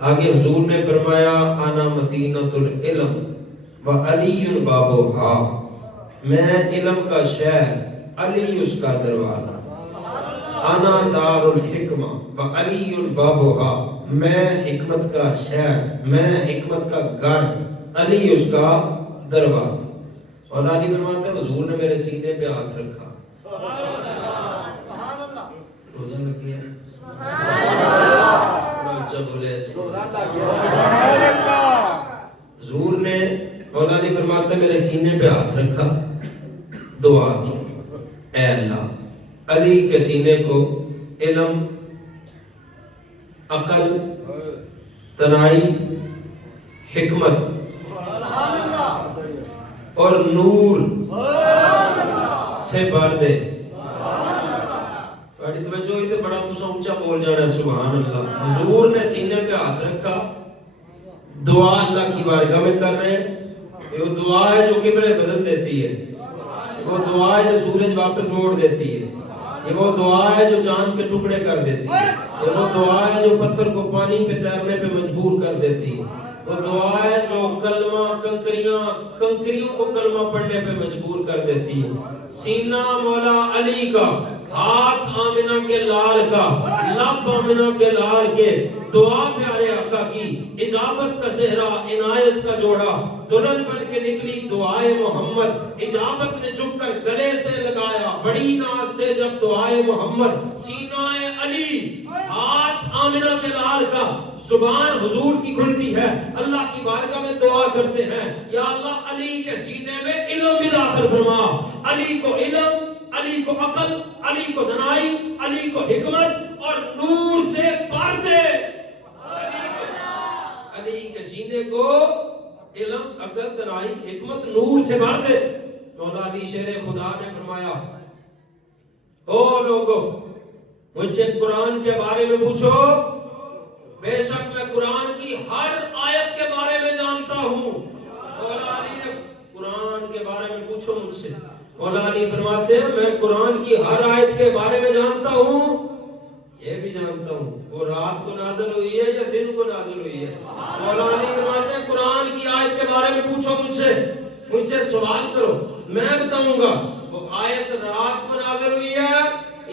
آگے حضور نے فرمایا انا مدینۃ العلم و علی بابوہا، میں علم کا شہر، علی اس کا دروازہ، انا دار الحکمہ و علی بابوہا، میں حکمت کا شہر، میں حکمت کا گھر، علی اس کا دروازہ۔ اور علی فرماتا ہے حضور نے میرے سینے پہ ہاتھ رکھا، روزہ لگی ہے، اچھا بولے حضور نے، مولا علی فرماتا ہے میرے سینے پہ ہاتھ رکھا، دعا کی، اے اللہ علی کے سینے کو علم، عقل، دانائی، حکمت اور نور سے بھر دے۔ بڑی توجہ ہوئی تو بڑا تو اونچا بول جانا ہے سبحان اللہ۔ حضور نے سینے پہ ہاتھ رکھا، دعا اللہ کی بارگاہ میں کر رہے ہیں۔ یہ وہ دعا ہے جو قبلے بدل دیتی ہے، وہ دعا ہے جو سورج واپس موڑ دیتی ہے، یہ وہ دعا ہے جو چاند کے ٹکڑے کر دیتی ہے، یہ وہ دعا ہے جو پتھر کو پانی پہ تیرنے پہ مجبور کر دیتی ہے، وہ دعا ہے جو کلمہ کنکریوں کو کلمہ پڑھنے پہ مجبور کر دیتی ہے۔ سینہ مولا علی کا، ہاتھ آمنہ کے لال کا، لب آمنہ کے لال کے، دعا پیارے آقا کی، اجابت کا صحرا، عنایت کا جوڑا، دلہن بن کے نکلی دعائے محمد، اجابت نے چپ کر گلے سے لگایا بڑی ناز سے جب دعائے محمد، سینہ علی، ہاتھ آمنہ کے لال کا، زبان حضور کی کھلتی ہے، اللہ کی بارگاہ میں دعا کرتے ہیں، یا اللہ علی کے سینے میں علم بھی داخل فرما، علی کو علم، علی کو عقل، علی کو دانائی، علی کو حکمت اور نور سے بھر دے۔ علی کے سینے کو علم، عقل، دانائی، حکمت، نور سے بھر دے۔ مولا علی شیر خدا نے فرمایا او لوگو مجھ سے قرآن کے بارے میں پوچھو، بے شک میں قرآن کی ہر آیت کے بارے میں جانتا ہوں۔ مولا علی نے قرآن کے بارے میں پوچھو مجھ سے، مولا علی فرماتے ہیں میں قرآن کی ہر آیت کے بارے میں جانتا ہوں، یہ بھی جانتا ہوں وہ رات کو نازل ہوئی ہے یا دن کو نازل ہوئی ہے۔ مولا علی فرماتے ہیں قرآن کی آیت کے بارے میں پوچھو مجھ سے سوال کرو، میں بتاؤں گا وہ آیت رات کو نازل ہوئی ہے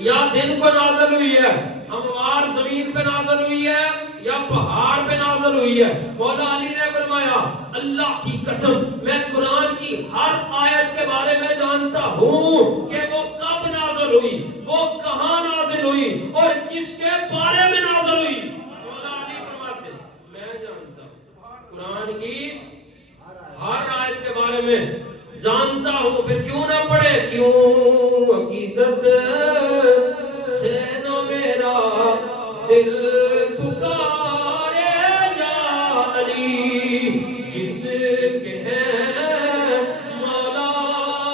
یا دن کو نازل ہوئی ہے، ہموار زمین پہ نازل ہوئی ہے یا پہاڑ پہ نازل ہوئی ہے۔ مولا علی نے فرمایا اللہ کی قسم میں قرآن کی ہر آیت کے بارے میں جانتا ہوں کہ وہ کب نازل ہوئی، وہ کہاں نازل ہوئی اور کس کے بارے میں نازل ہوئی۔ مولا علی فرماتے میں جانتا ہوں قرآن کی ہر آیت کے بارے میں جانتا ہوں، پھر کیوں نہ پڑھے، کیوں عقیدت سے نہ میرا دل پکارے یا علی، جس کے ہیں مولا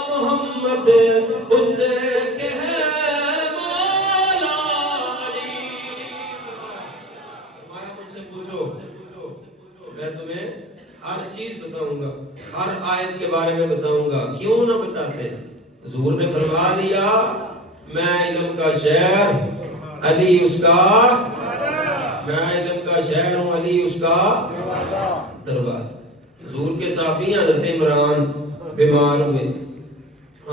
محمد اس کے ہیں مولا علی۔ مجھ سے پوچھو میں تمہیں ہر چیز بتاؤں گا، ہر آیت کے بارے میں بتاؤں گا، کیوں نہ بتاتے۔ حضور نے فرما دیا میں علم کا شہر، علی اس کا، میں علم کا شہر ہوں، علی اس کا دروازہ۔ حضور کے صحابی حضرت عمران بیمار ہوئے،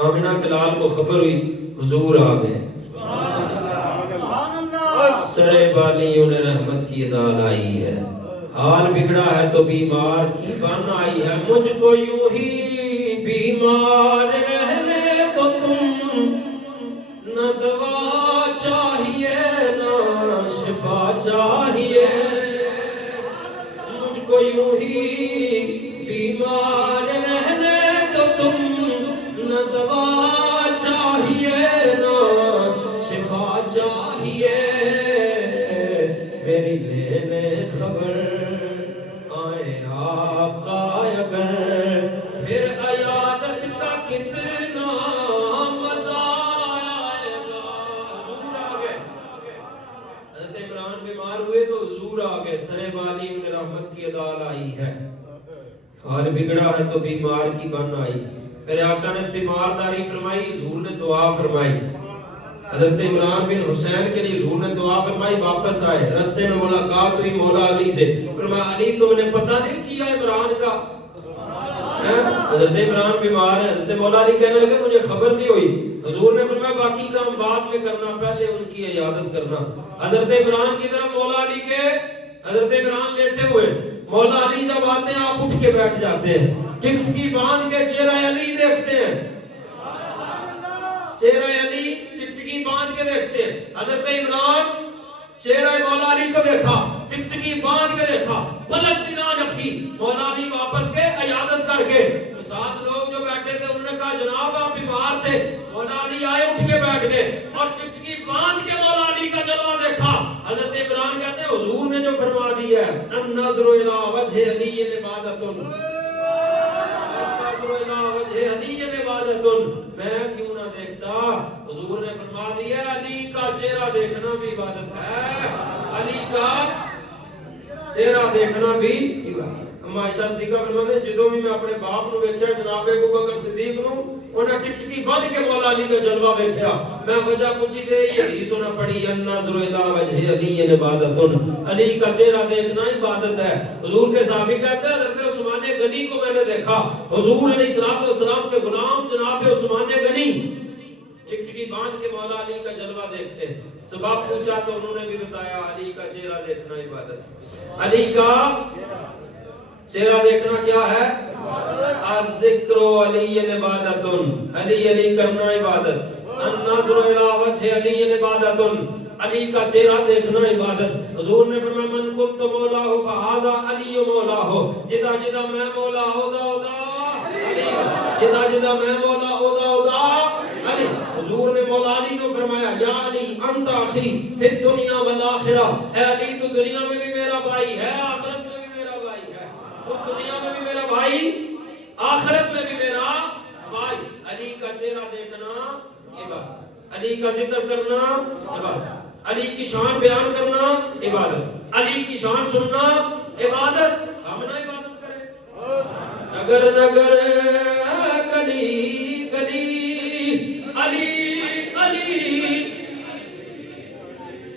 آمنہ کے لال کو خبر ہوئی، حضور آ گئے، سرے بالیوں نے رحمت کی ادا لائی ہے، حال بگڑا ہے تو بیمار کی بن آئی ہے، مجھ کو یوں ہی بیمار رہنے تو تم، نہ دوا چاہیے نہ شفا چاہیے، مجھ کو یوں ہی بیمار رہنے تو تم، نہ دوا چاہیے نہ شفا چاہیے، میری لینے خبر آئے آقا اگر، پھر عیادت کا کتنا مزہ آئے گا۔ حضور آ گئے، حضرت عمران بیمار ہوئے تو حضور آ گئے، سرے بالی انہیں رحمت کی ادا لائی ہے، حال بگڑا ہے تو بیمار کی بن آئی۔ میرے آقا نے تیمارداری فرمائی، حضور نے دعا فرمائی، حضرت عمران بن حسین کے لیے حضور نے دعا فرمائی، واپس آئے، رستے میں ملاقات ہوئی مولا علی سے، فرمایا علی تم نے پتہ نہیں کیا عمران کا؟ حضرت عمران بیمار ہے، حضرت مولا علی کہنے لگے مجھے خبر نہیں ہوئی۔ حضور نے فرمایا باقی کام بعد میں کرنا، پہلے ان کی عیادت کرنا۔ حضرت عمران کی طرف مولا علی کے، حضرت عمران لیٹے ہوئے، مولا علی جب آتے ہیں آپ اٹھ کے بیٹھ جاتے ہیں، ٹکٹکی باندھ کے چہرہ علی دیکھتے ہیں، چہرہ علی ٹکٹکی باندھ کے دیکھتے ہیں۔ حضرت عمران چہرہ مولا علی کو دیکھا، ٹکٹکی باندھ کے دیکھا، پلک بھی نہ جھپکی، مولا علی واپس کے عیادت کر کے، تو ساتھ لوگ جو بیٹھے تھے انہوں نے کہا جناب آپ بیمار تھے، مولا علی آئے اٹھ کے بیٹھ گئے اور ٹکٹکی باندھ کے مولا علی کا جلوہ دیکھا۔ حضرت عمران کہتے ہیں حضور نے جو فرما دیا ہے النظر الی وجہ علی عبادت، میں کیوں نہ دیکھتا؟ حضور نے فرما دیا علی کا چہرہ دیکھنا بھی عبادت ہے، علی کا چہرہ دیکھنا بھی عبادت۔ اما عائشہ صدیقہ فرماتے ہیں جدوں بھی میں اپنے باپ نو ویکھیا جناب ابو بکر صدیق نو، انہاں ٹکٹکی بن کے مولا علی کا جلوہ ویکھیا، میں وجہ پوچھی تے یہ حدیث نہ پڑھی النظر الی وجہ علی عبادت، علی کا چہرہ دیکھنا عبادت ہے۔ حضور کے صحابی کہتے ہیں حضرت عثمان غنی کو میں نے دیکھا، حضور علیہ الصلوۃ والسلام کے غلام جناب عثمان غنی ٹکٹکی باندھ کے مولا علی کا جلوہ دیکھتے ہیں۔ سبب پوچھا تو انہوں نے بھی بتایا علی کا چہرہ دیکھنا عبادت، علی کا چہرہ دیکھنا کیا ہے؟ الذکر علی عبادت، علی علی کرنا عبادت، النظر الی وجہ علی عبادت، علی کا چہرہ دیکھنا عبادت۔ حضور نے فرمایا من کنت مولا ہو فہذا علی مولا ہو، جدا جدا میں مولا ہودا علی، جدا جدا میں مولا ہودا علی۔ حضور نے مولا علی کو فرمایا یا علی انت اخی فی الدنیا والآخرہ، اے علی تو دنیا میں بھی میرا بھائی ہے، آخرت میں بھی میرا بھائی ہے، تو دنیا میں بھی میرا بھائی، آخرت میں بھی میرا بھائی۔ علی کا چہرہ دیکھنا عبادت، علی کا ذکر کرنا عبادت، علی کی شان بیان کرنا عبادت، علی کی شان سننا عبادت۔ ہم نہ عبادت کریں نگر نگر گلی گلی علی علی،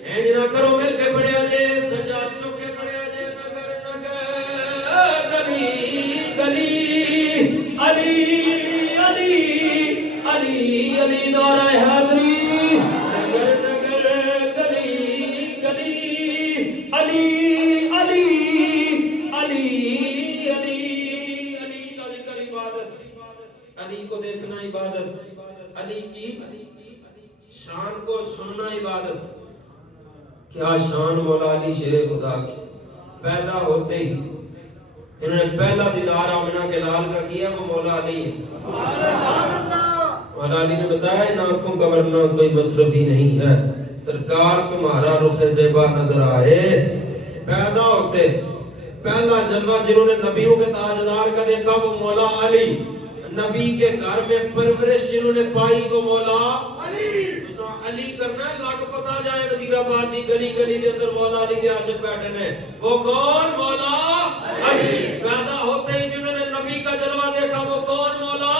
اینج نہ کرو مل کے پڑھے آجے سجاد چو کے پڑھے آجے نگر نگر گلی گلی علی علی علی علی نعرہ حیدری، نگر نگر گلی گلی علی علی علی علی، علی کا ذکر عبادت، علی کو دیکھنا عبادت، علی کی شان کو سننا عبادت۔ کیا شان مولا علی شیر خدا کی، پیدا ہوتے ہی انہوں نے پہلا دیدار آمنہ کے لال کا کیا، وہ مولا علی ہے۔ مولا علی نے بتایا ان آنکھوں کا ورنہ کوئی مصرف ہی نہیں ہے، سرکار تمہارا رخ زیبا نظر آئے۔ پیدا ہوتے پہلا جلوہ جنہوں نے نبیوں کے تاجدار کا دیکھا وہ مولا علی، نبی کے گھر میں پرورش جنہوں نے پائی وہ مولا علی۔ علی کرنا ہے لاکھ پتہ جائے وزیر آباد دی گلی گلی دے اندر مولا علی کے عاشق بیٹھے نے، وہ کون؟ مولا علی۔ پیدا ہوتے ہی جنہوں نے نبی کا جلوہ دیکھا وہ کون؟ مولا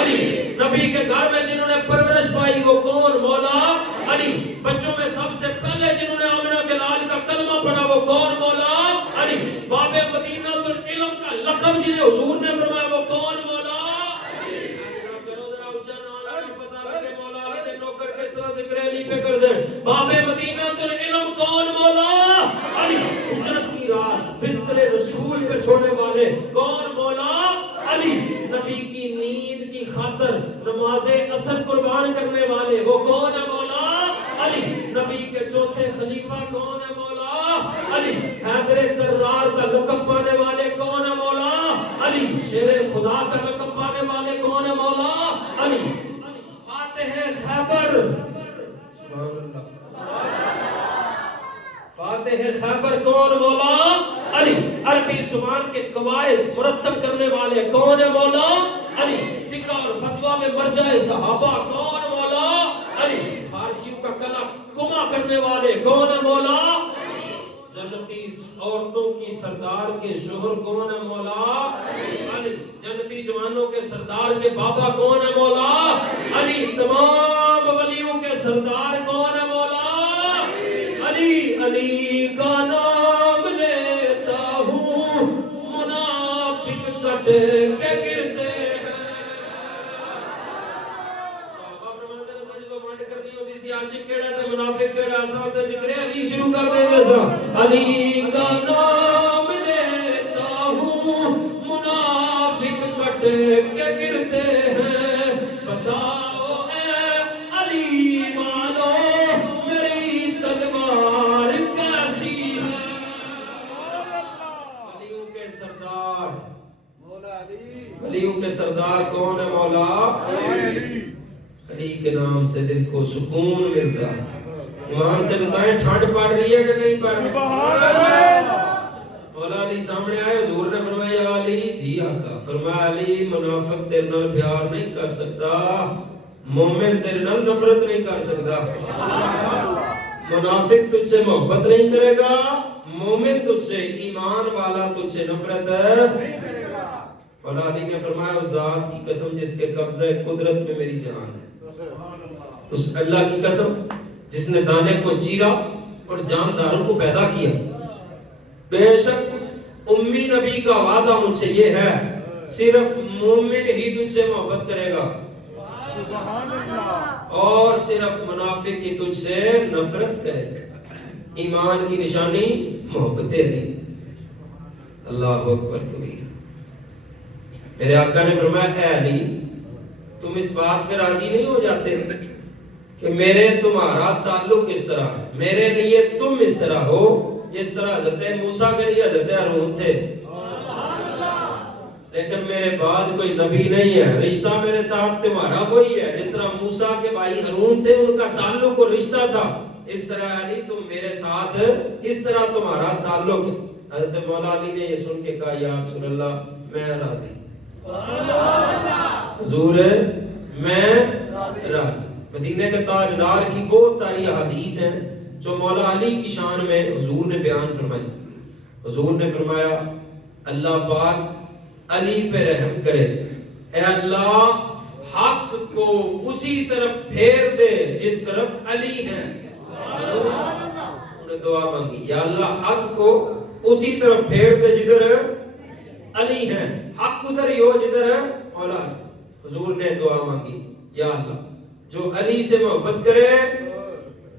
علی۔ نبی کے گھر میں جنہوں نے پرورش پائی وہ کون؟ مولا علی۔ بچوں میں سب سے پہلے جنہوں نے آمنہ کے لال کا کلمہ پڑھا وہ کون؟ مولا علی۔ باب مدینہ العلم کا لقب جنہیں حضور نے فرمایا وہ کون؟ مولا علی۔ کرو ذرا اونچا نعرہ پتہ لگے مولا علی دے نوکر کس طرح ذکر علی پہ کر دیں۔ باب مدینہ العلم کون؟ مولا علی۔ ہجرت کی رات بستر رسول پہ سونے والے کون؟ مولا علی۔ نبی کی نیند کی خاطر نماز عصر قربان کرنے والے وہ کون ہے؟ مولا علی۔ نبی کے چوتھے خلیفہ کون ہے؟ مولا علی۔ حیدر کرار کا لقب پانے والے کون ہے؟ مولا علی۔ شیر خدا کا لقب پانے والے کون ہے؟ مولا علی۔ فاتح خیبر، سبحان اللہ، فاتح خیبر کون؟ مولا علی۔ عربی زبان کے قواعد مرتب کرنے والے کون ہے؟ مولا علی۔ فقہ اور فتویٰ میں مرجع صحابہ کون؟ مولا علی۔ خارجیوں کا کلا کما کرنے والے کون ہے؟ مولا جنتی عورتوں کی سردار کے شوہر کون ہے؟ مولا علی۔ جنتی جوانوں کے سردار کے بابا کون ہے؟ مولا علی۔ تمام ولیوں کے سردار علی کا نام لیتا ہوں منافق کٹ کے گرتے ہیں. صحابہ فرماتے ہیں سجدہ بند کرنی ہوتی سی عاشق کیڑا تے منافق کیڑا اساں تے ذکر علی شروع کر دیں گے. سا علی کا نام لیتا ہوں منافق کٹ کے گرتے ہیں. بتاؤ اے علی والو میری تلوار کیسی ہے. علیوں کے سردار مولا علی. علیوں کے سردار کون ہے؟ مولا علی. علی کے نام سے دل کو سکون ملتا ہے. ایمان سے بتائیں ٹھنڈ پڑ رہی ہے کہ نہیں پڑ رہی؟ مولا علی سامنے آئے. حضور نے فرمایا یا علی. جی آقا. فرمایا علی منافق تیرے نال پیار نہیں کر سکتا, مومن تیرے نال نفرت نہیں کر سکتا. منافق تجھ سے محبت نہیں کرے گا, مومن تجھ سے, ایمان والا تجھ سے نفرت نہیں کرے گا. مولا علی نے فرمایا اس ذات کی قسم جس کے قبضہ قدرت میں میری جان ہے, اس اللہ کی قسم جس نے دانے کو چیرا اور جانداروں کو پیدا کیا, بے شک امی نبی کا وعدہ مجھ سے یہ ہے صرف مومن ہی تجھ سے محبت کرے گا اور صرف منافق ہی تجھ سے نفرت کرے گا. ایمان کی نشانی محبت علی. اللہ اکبر کبیر. میرے آقا نے فرمایا اے علی تم اس بات میں راضی نہیں ہو جاتے کہ میرے تمہارا تعلق اس طرح ہے, میرے لیے تم اس طرح ہو جس طرح حضرت موسیٰ کے لیے حضرت ہارون تھے, لیکن میرے بعد کوئی نبی نہیں ہے, رشتہ میرے ساتھ تمہارا وہی ہے جس طرح موسیٰ کے بھائی ہارون تھے, ان کا تعلق اور رشتہ تھا, اس طرح علی تم میرے ساتھ اس طرح تمہارا تعلق. حضرت مولا علی نے یہ سن کے کہا یا رسول اللہ میں راضی, حضور میں راضی. مدینے کے تاجدار کی بہت ساری احادیث ہیں جو مولا علی کی شان میں حضور نے بیان فرمائی. حضور نے فرمایا اللہ پاک علی پہ رحم کرے, اے اللہ حق کو اسی طرف پھیر دے جس طرف علی ہے. انہوں نے دعا مانگی یا اللہ حق کو اسی طرف پھیر دے جدھر علی ہے, حق ادھر ہی ہو جدھر مولا علی. حضور نے دعا مانگی یا اللہ جو علی سے محبت کرے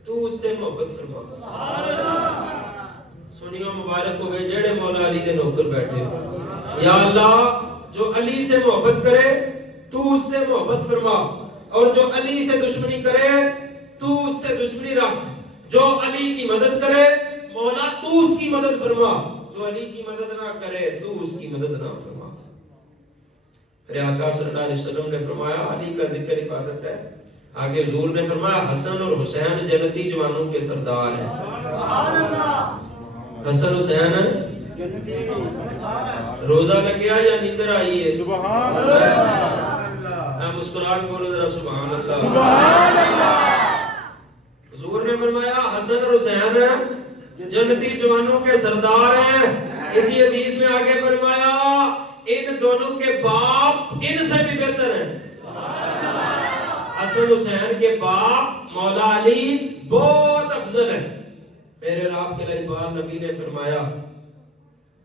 تو اس سے محبت فرما. سنیو مبارک ہو گئے جڑے مولا علی دے نوکر بیٹھے. یا اللہ جو علی سے محبت کرے تو اس سے محبت فرما, اور جو علی سے دشمنی کرے تو اس سے دشمنی رکھ. جو علی کی مدد کرے مولا تو اس کی مدد فرما, جو علی کی مدد نہ کرے تو اس کی مدد نہ فرما. میرے آقا صلی اللہ علیہ وسلم نے فرمایا علی کا ذکر عبادت ہے. آگے حضور نے فرمایا حسن اور حسین جنتی جوانوں کے سردار ہیں. حسن حسین روزہ لگیا یا نیندر آئی ہے؟ سبحان اللہ. مسکرا کے بولو ذرا سبحان اللہ. سبحان اللہ. حضور نے فرمایا حسن اور حسین جنتی جوانوں کے سردار ہیں. اسی حدیث میں آگے فرمایا ان دونوں کے باپ ان سے بھی بہتر ہیں. حسن حسین کے باپ مولا علی بہت افضل ہے. میرے اور آپ کے لربان نبی نے فرمایا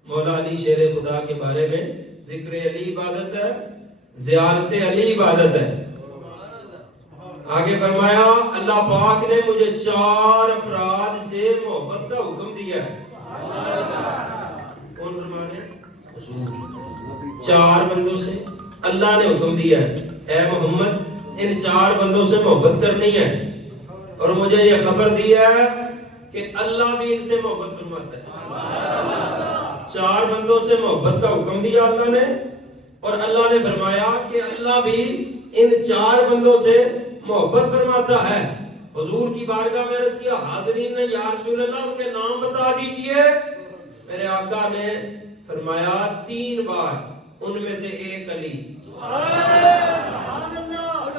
مولا علی شیر خدا کے بارے میں ذکر علی عبادت ہے, زیارت علی عبادت ہے. آگے فرمایا اللہ پاک نے مجھے 4 افراد سے محبت کا حکم دیا ہے. کون فرما رہے ہیں؟ حضور. 4 بندوں سے اللہ نے حکم دیا ہے اے محمد ان 4 بندوں سے محبت کرنی ہے, اور مجھے یہ خبر دی ہے کہ اللہ بھی ان سے محبت فرماتا ہے. 4 بندوں سے محبت کا حکم دیا اللہ نے, اور اللہ نے فرمایا کہ اللہ بھی ان 4 بندوں سے محبت فرماتا ہے. حضور کی بارگاہ میں عرض کیا حاضرین نے یا رسول اللہ ان کے نام بتا دیجئے. میرے آقا نے فرمایا 3 بار ان میں سے ایک علی,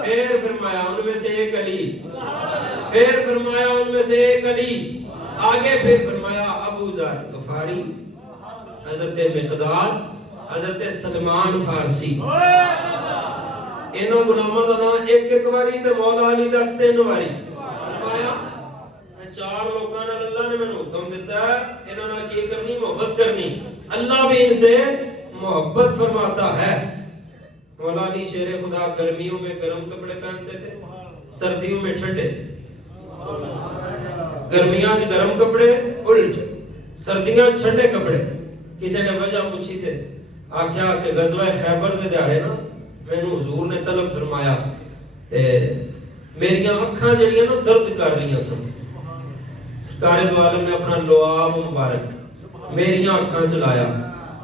پھر فرمایا ان میں سے ایک علی, پھر فرمایا ان میں سے ایک علی, آگے پھر فرمایا ابو ذر غفاری, حضرت مقداد, حضرت سلمان فارسی. انہوں غلاموں دا نام ایک باری تے مولا علی دا 3 باری فرمایا. 4 لوکاں نال اللہ نے مینوں حکم چلتا ہے انہوں نے کی کرنی محبت کرنی اللہ بھی ان سے محبت فرماتا ہے مولا علی شیر خدا گرمیوں میں گرم کپڑے پہنتے تھے سردیوں میں ٹھنڈے گرمیاں سے گرم کپڑے الٹ سردیاں سے ٹھنڈے کپڑے کسی نے وجہ پوچھی تھے آکھیا کہ غزوہ خیبر دے دیہڑے نا مینوں حضور نے طلب فرمایا تے میریاں اکھاں جڑیاں نا درد کر رہی سن سرکار دو عالم نے اپنا لعاب مبارک میریاں اکھاں چلایا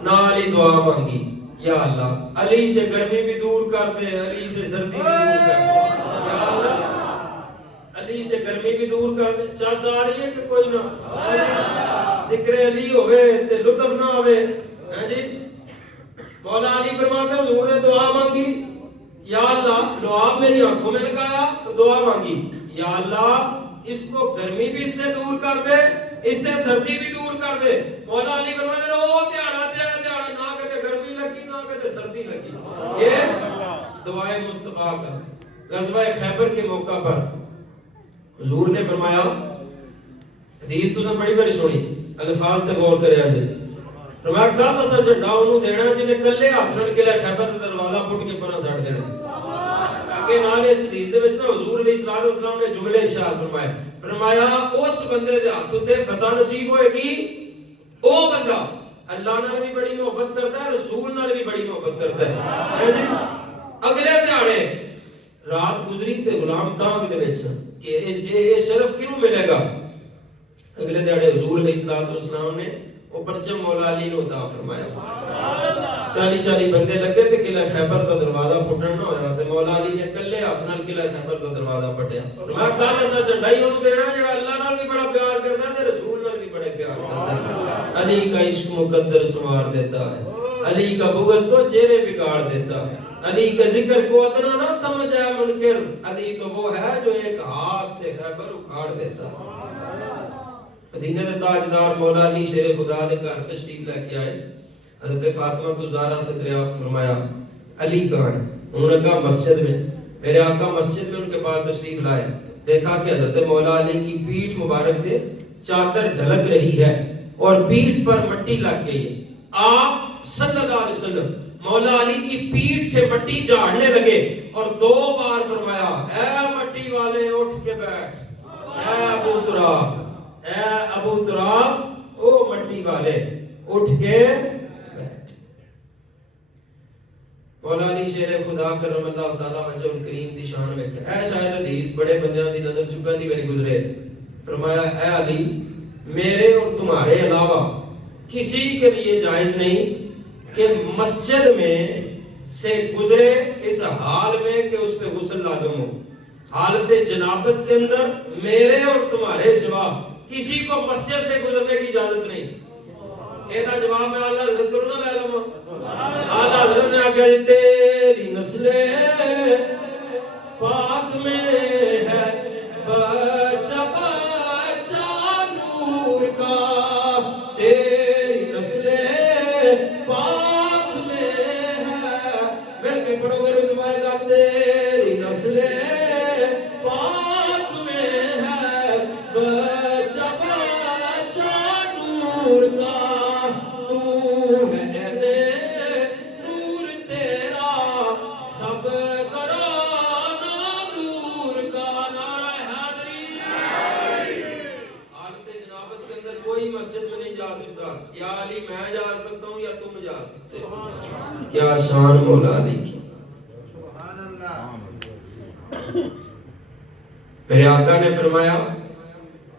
نال ہی دعا مانگی یا اللہ علی سے گرمی بھی دور کر دے علی سے سردی بھی دور کر دے یا اللہ علی سے گرمی بھی دور کر دے چاس آ رہی ہے کہ کوئی نہ ذکر علی ہوئے تے لطف نہ ہوئے ہیں جی مولا علی فرماتے حضور نے دعا مانگی یا اللہ لعاب میری آنکھوں میں لگایا تو دعا مانگی یا اللہ اس کو گرمی بھی اس سے دور کر دے اس سے سردی بھی دور کر دے مولا علی فرماتے او دیہڑا دیہڑا نہ کتے گرمی لگی نہ کتے سردی لگی یہ دعائے مصطفیٰ کا غزوہ خیبر کے موقع پر حضور نے فرمایا حدیث تو سب بڑی بڑی سنی الفاظ تے غور کریا جے فرمایا کل اسا جھنڈا اونوں دینا جنے کلے ہاتھ نال قلعہ خیبر دا دروازہ پھٹ کے پرا سٹ دینا کہ نال اس حدیث دے وچ نا حضور علیہ الصلوۃ والسلام نے جملے ارشاد فرمایا اس بندے دے ہاتھ تے فتح نصیب ہوئے گی او بندہ اللہ نال بھی بڑی محبت کرتا ہے رسول نال بھی بڑی محبت کرتا ہے اگلے دیہاڑے رات گزری تے غلام تانگ دے وچ کہ یہ شرف کیوں ملے گا اگلے دیہاڑے حضور علیہ الصلوۃ والسلام نے وہ پرچم مولا علی نے عطا فرمایا 40 بندے لگے تے قلعہ خیبر دا دروازہ پھٹن نہ ہویا تے مولا علی نے کلے ہاتھ نال قلعہ خیبر دا دروازہ پھٹیا فرمایا کل ایسا جھنڈا ہی اونوں دینا جڑا اللہ نال بھی بڑا پیار کردا ہے تے رسول نال بھی بڑے پیار کردا ہے علی کا عشق مقدر سنوار دیتا ہے علی کا بغض تو چہرے بگاڑ دیتا ہے علی کا ذکر کو اتنا نہ سمجھ آیا منکر علی تو وہ ہے جو ایک ہاتھ سے خیبر اکھاڑ دیتا ہے مدینہ دے تاجدار مولا علی شیر خدا دے گھر تشریف لے کے آئے حضرت فاطمہ تو زہرا سے دریافت فرمایا علی کہاں ہے انہوں نے کہا مسجد میں میرے آقا مسجد میں ان کے پاس تشریف لائے دیکھا کہ حضرت مولا علی کی پیٹھ مبارک سے چادر ڈھلک رہی ہے اور پیٹھ پر مٹی لگ گئی ہے آپ صلی اللہ علیہ وسلم مولا علی کی پیٹھ سے مٹی جھاڑنے لگے اور 2 بار فرمایا اے مٹی والے اٹھ کے بیٹھ اے ابو تراب اے ابو تراب او مٹی والے اٹھ کے بیٹھ مولا علی شیر خدا کرم اللہ تعالی وجہ الکریم دی شان میں اے شاید حدیث بڑے بندیاں دی نظر چکا نہیں میری گزرے فرمایا اے علی میرے اور تمہارے علاوہ کسی کے لیے جائز نہیں کہ مسجد میں سے گزرے اس حال میں کہ اس پہ غسل لازم ہو حالت جنابت کے اندر میرے اور تمہارے سوا کسی کو مسجد سے گزرنے کی اجازت نہیں ایدہ جواب میں اعلیٰ حضرت کروں نہ لے لما اعلیٰ حضرت نے آگیا جی تیری نسل پاک میں ہے بچہ بچہ نور کا تیری نسل پاک میں ہے مل کے پڑھو گے رتبائے گا تیری نسل پاک میں ہے بچہ بچہ نور کا تو ہے نور تیرا سب کرانا نور کا نعرہ حیدری حالت جنابت کے اندر کوئی مسجد میں نہیں جا سکتا یا علی میں جا سکتا ہوں یا تم جا سکتے کیا شان مولا علی کی میرے آقا نے فرمایا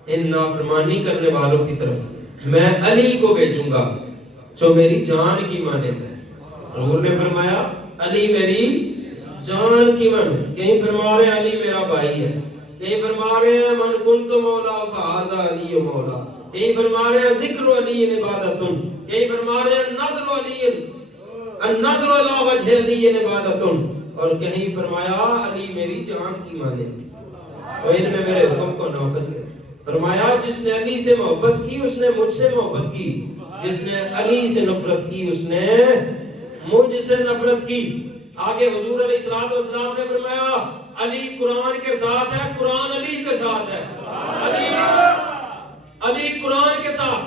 ان نافرمانی کرنے والوں کی طرف میں علی کو بھیجوں گا جو میری جان کی مانند ہے حضور نے فرمایا علی میری جان کی مانند کہیں فرما رہے ہیں علی میرا بھائی ہے کہیں فرما رہے ہیں من کنت مولا فہذا علی مولا کہیں فرما رہے ہیں ذکر علی عبادت کہیں فرما رہے ہیں نظر علی النظر علی وجہ علی عبادت اور کہیں فرمایا علی میری جان کی مانند اور ان میں میرے حکم کو نافذ کر فرمایا جس نے علی سے محبت کی اس نے مجھ سے محبت کی جس نے علی سے نفرت کی اس نے مجھ سے نفرت کی آگے حضور علیہ الصلوۃ والسلام نے فرمایا علی قرآن کے ساتھ ہے قرآن علی کے ساتھ ہے علی قرآن کے ساتھ،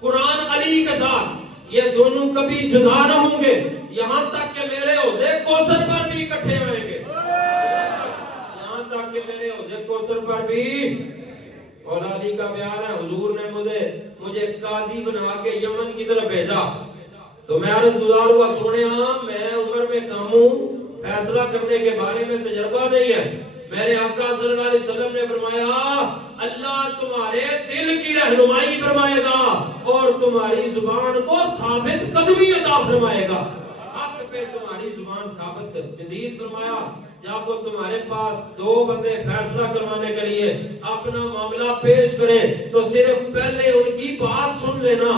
قرآن علی کے ساتھ، یہ دونوں کبھی جدا نہ ہوں گے یہاں تک کہ میرے حوض کوثر پر بھی اکٹھے ہوئیں گے، یہاں تک کہ میرے حوض کوثر پر بھی۔ اور علی کا بیان ہے، حضور نے مجھے قاضی بنا کے یمن کی طرف بھیجا تو میں عرض گزار ہوا، سونے میں عمر میں کم ہوں، فیصلہ کرنے کے بارے میں تجربہ نہیں ہے۔ میرے آقا صلی اللہ علیہ وسلم نے فرمایا اللہ تمہارے دل کی رہنمائی فرمائے گا اور تمہاری زبان کو ثابت قدمی عطا فرمائے گا، حق پہ تمہاری زبان ثابت کر۔ مزید فرمایا جب وہ تمہارے پاس دو بندے فیصلہ کروانے کے لیے اپنا معاملہ پیش کریں تو صرف پہلے ان کی بات سن لینا،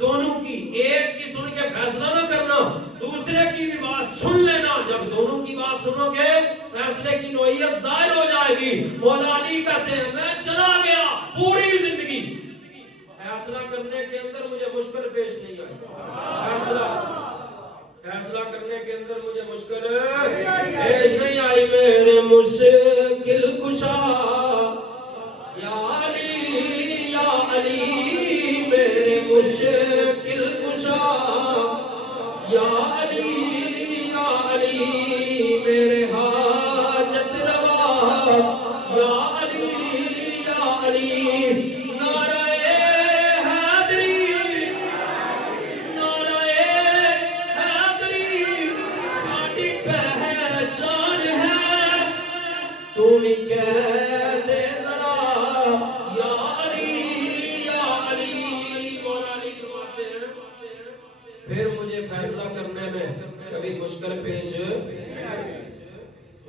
دونوں کی، ایک کی سن کے فیصلہ نہ کرنا، دوسرے کی بھی بات سن لینا۔ جب دونوں کی بات سنو گے فیصلے کی نوعیت ظاہر ہو جائے گی۔ مولا علی کہتے ہیں میں چلا گیا پوری زندگی فیصلہ کرنے کے اندر مجھے مشکل پیش نہیں آئی، فیصلہ کرنے کے اندر مجھے مشکل پیش نہیں آئی۔ میرے مشکل کشا یا علی یا علی، میرے مشکل کشا یا علی یا علی، میرے حاجت روا یا علی یا علی، نعرہ حیدری نعرہ حیدری ساڈی پہچان ہے، تو بھی کہہ دے ذرا یا علی یا علی۔ مولا علی فرماتے ہیں پھر مجھے فیصلہ کرنے میں کبھی مشکل پیش